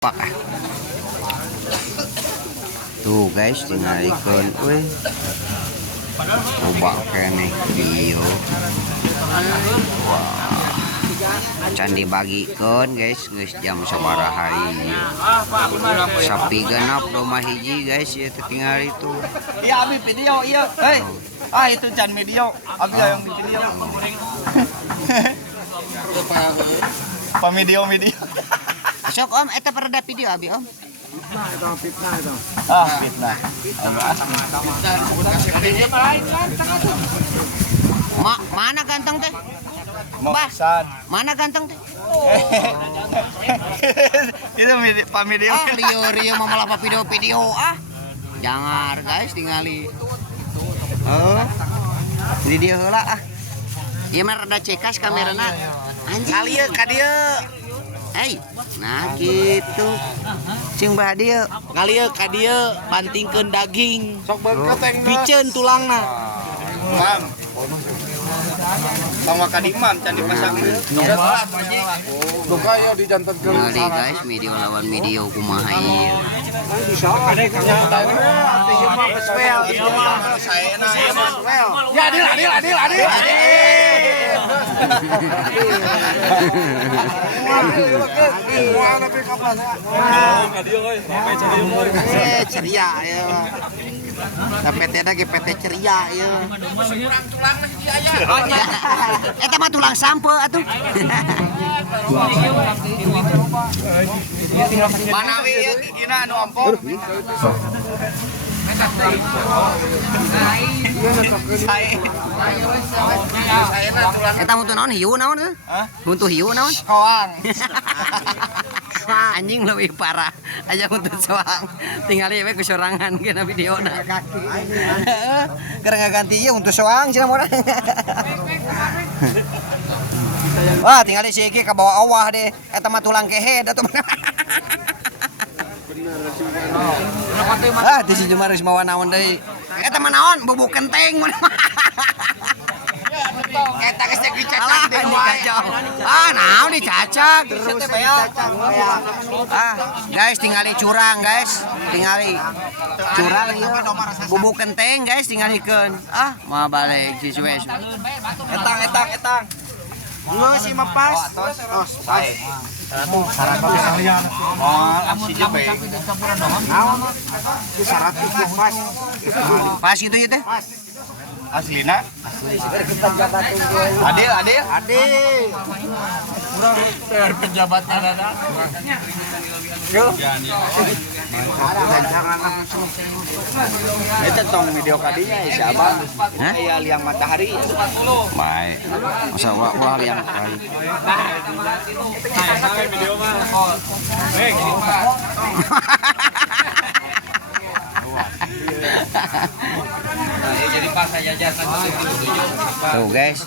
Pak. Tuh guys, tinggal ikon, weh. Coba kene video. Wah. Can dibagikan guys jam sabaraha ieu. Sapi genap domah hiji guys ya tinggal itu. Iya abi video iya. Hei. Itu can video. Abi yang di video. Pa video. Sok om eta pereda video abi om. Fitnah itu. Fitnah. Mana ganteng teh? Mbah, mana ganteng teh? Itu pa video. Rio malah pa video ah. Jangan guys tingali. Ini dia heula ah. Ieu mah rada cekas kamerana. Anjing. Ka dieu. Hei, nah gitu. Cing bah dia. Kalieu ka dieu bantingkeun daging. Sok berketeng. Piceun tulangna. Mam. Sama kadiman can dipasang. Duka ya dijantankeun Ngali guys, video lawan video kumaha ieu. Ya adil. Ceria ya. PT ge PT ceria ya. Eta mah tulang sampe atuh. Manawi ina anu ompong. Eta mutu naon hiu naon teh? Hah? Mutu hiu naon? Koang. Anjing lebih parah aja untuk soang tinggal ya ku sorangan kena videona Karena ganti ieu untuk soang cenah urang. Wah, tinggal si Iki ka bawah awah deh. Eta mah tulang kehe atuh. Di si Jumaris mawa naon deui. eta mah naon bubuk kenteng Eta geus alah dicacak naon dicacak guys tingali curang guys tingali curang ieu bubuk kenteng guys tingalikeun mah balik si Suez Etang. Dua si mapas. Tos, bae. pas gitu ya teh Aslina. Adil. Kurang penjabatnya ada. Eta tong video kadinya siapa? Aya liang matahari. baik masa ulah yang kali Video mah. Jadi pas saya jajan tuh guys